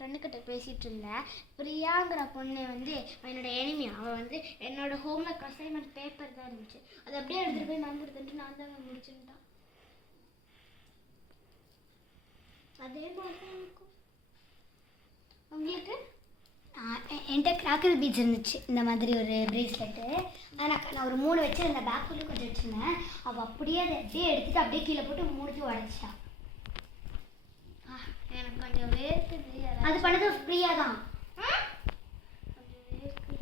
ஃப்ரெண்டுக்கிட்ட பேசிகிட்டு இருந்தேன். பிரியாங்கிற பொண்ணு வந்து என்னோட எனிமி. அவள் வந்து என்னோட ஹோம்ஒர்க் அசைன்மெண்ட் பேப்பர் தான் இருந்துச்சு, அதை அப்படியே எடுத்துகிட்டு போய் மறந்துடுதுன்ட்டு நான் தான் முடிச்சுட்டான். அதே மாதிரி தான் இருக்கும். உங்களுக்கு என்கிட்ட கிராக்கர் பீட்ஸ் இருந்துச்சு, இந்த மாதிரி ஒரு ப்ரேஸ்லெட்டு. நான் ஒரு 3 வச்சு அந்த பேக்குள்ளே கொஞ்சம் வச்சுருந்தேன். அவள் அப்படியே அதை அப்படியே எடுத்துகிட்டு அப்படியே கீழே போட்டு 3 உடச்சிட்டான். எனக்கு கொஞ்சம் வேர்க்குது. அது பண்ணது ஃப்ரீயாக தான். கொஞ்சம் வேர்க்குது.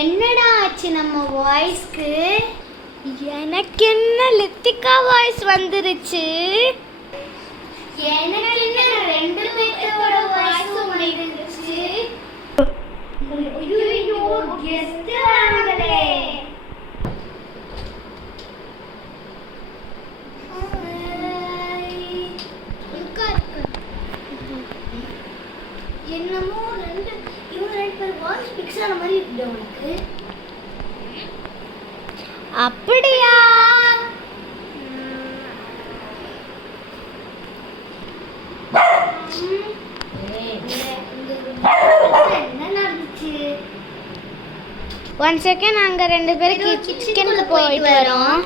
என்னடா ஆச்சு நம்ம வாய்ஸ்க்கு? எனக்கு என்ன லித்திகா வாய்ஸ் வந்துருச்சு. எனக்கு என்ன 2 பேரோட வாய்ஸ் வந்துருச்சு. ஐயோ கெஸ்ட் வாங்களே. என்னமோ இவங்க 2 பேர் வாய்ஸ் பிக்ஸ் ஆன மாதிரி இருக்கு உனக்கு. அப்படியா? என்ன நடந்துச்சு? 1 செகண்ட், அங்க 2 பேரும் கிச்சனுக்கு போயிட்டு வரோம்.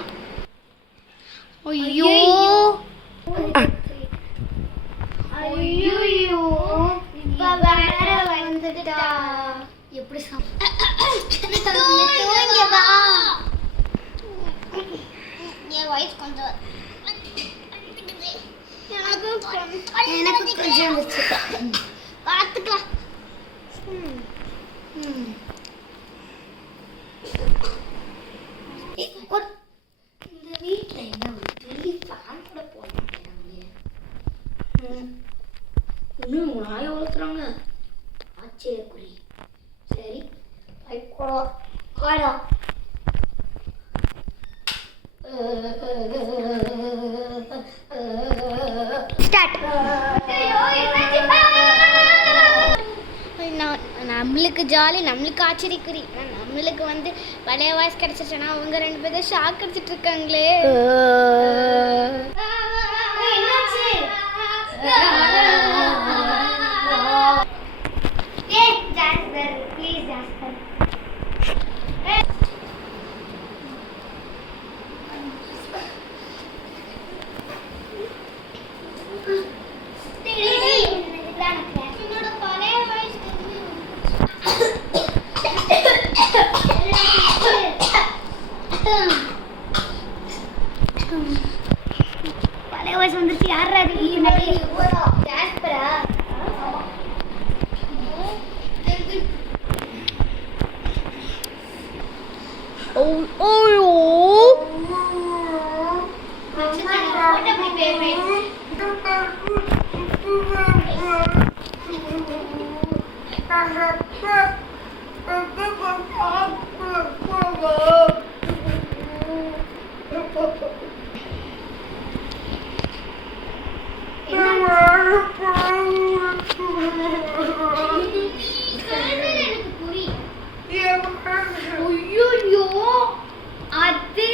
ஐயோ ஐயோ இப்ப வேற வந்துட்டா. எப்படி என் வாய்ஸ் கொஞ்சம் எனக்கு கொஞ்சம் வந்துச்சு. பார்த்துக்கலாம். இந்த வீட்டுல என்ன ஒரு பெரிய ஃபேன் கூட போட மாட்டேங்கிறாங்க. இன்னும் நாயை வளர்க்குறாங்க. ஆச்சரியக்குறி. சரி ஆடா. நம்மளுக்கு ஜாலி, நம்மளுக்கு ஆச்சரியக்குறி. நம்மளுக்கு வந்து பழைய வாய்ஸ் கிடைச்சிச்சுன்னா அவங்க 2 பேரும் ஷாக் அடிச்சிட்டு இருக்காங்களே. பழைய வாய்ஸ் வந்துருச்சு. யாரா அது? ஜாஸ்பரா? ஐயோ அது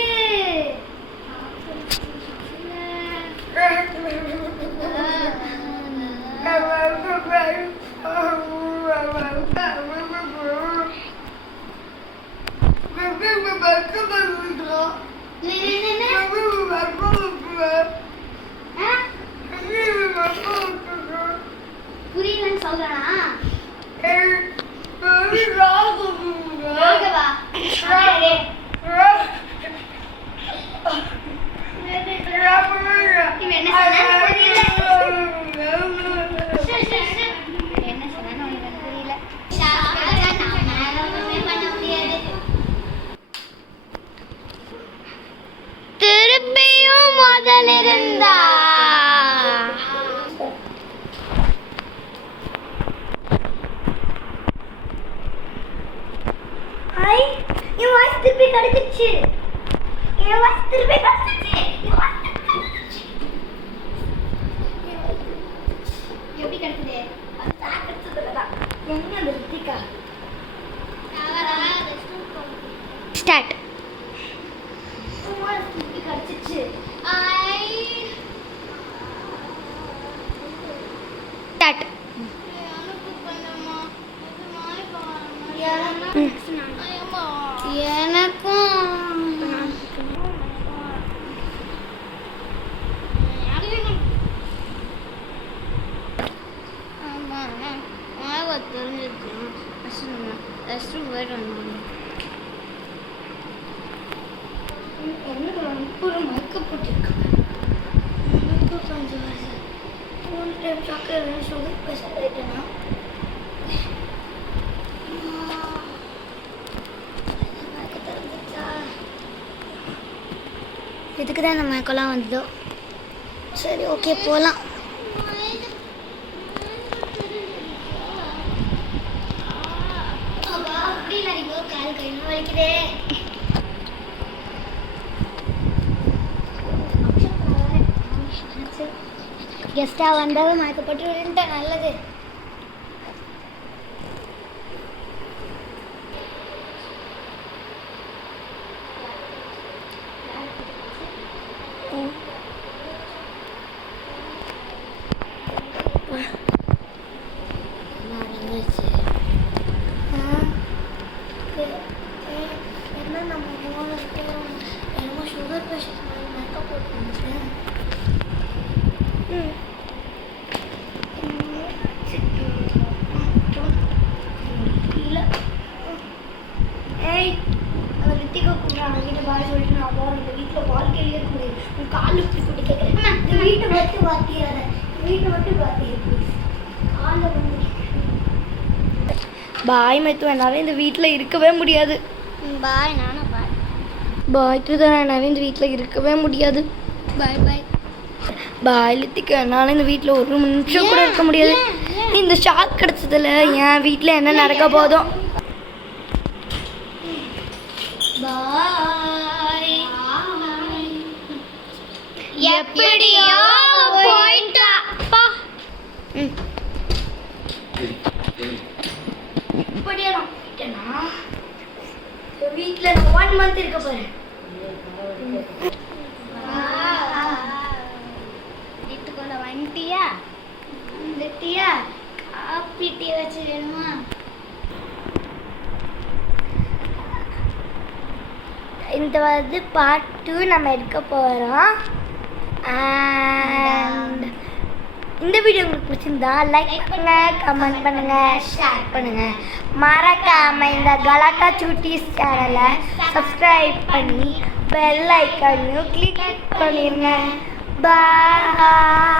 புரியலன்னு சொல்றானா? ராகவா என்ன சொன்னா புரியல. கடிச்சிச்சு. என் வாய் திருப்பி கடிச்சிச்சு. எப்படி கடிச்சது? கடிச்சதுலதான். எங்க அந்த ரித்திகா? ஸ்டார்ட். கடிச்சிச்சு. ஸ்டார்ட். ஒரு மயக்க போட்டிருக்காங்க. கொஞ்சம் வருது. 3 டைம் சாக்லேட் சுகர் பேஷண்ட் ஆயிட்டேன்னா இதுக்கு தான் இந்த மயக்கெல்லாம் வந்ததோ. சரி ஓகே போகலாம். கால் கை வலிக்குதே. கெஸ்ட்டாக வந்தாவே மயக்கப்பட்டு விட்டுட்டேன். நல்லது. என்ன நம்ம என்னமோ சுகர் பேஷண்ட் மேக்கப் போட்டு ஏய் அந்த ரித்திகா கூப்பிட்றான். அவங்ககிட்ட பாய் சொல்லிட்டு நான் போகிறேன். இந்த வீட்டில் வாழ்க்கையிலே இருக்க முடியாது. உன் கால் இப்படி கூட்டி கேட்குறேன். இந்த வீட்டை மட்டும் பார்த்தியாத. வீட்டை மட்டும் பார்த்தியா ப்ளீஸ். காலில் வந்து பாய் மைத்து என்னால் இந்த வீட்டில் இருக்கவே முடியாது. பாய். நானும் பாய். பாய் தான் என்னால் இந்த வீட்டில் இருக்கவே முடியாது. பாய் பாய். பாய் லித்திக்கு என்னால் இந்த வீட்டில் ஒரு நிமிஷம் கூட இருக்க முடியாது. இந்த ஷாக் கிடைச்சதுல என் வீட்டில் என்ன நடக்க போதும். பாய். எப்படியோ போயிட்டா. இப்படியே நான் போயிட்டேன்னா வீட்டில் நான் 1 month இருக்க போகிறேன். வீட்டுக்குள்ள வந்துட்டியா? வந்துட்டியா? காப்பி டீ வச்சு வேணுமா? இந்த வந்து பார்ட் 2 நம்ம எடுக்க போகிறோம். அண்ட் இந்த வீடியோ உங்களுக்கு பிடிச்சிருந்தா லைக் பண்ணுங்க, கமெண்ட் பண்ணுங்க, ஷேர் பண்ணுங்க. மறக்காம இந்த கலாட்டா சூட்டிஸ் சேனலை சப்ஸ்கிரைப் பண்ணி பெல் ஐக்கானையும் கிளிக் பண்ணிருங்க. பாய்.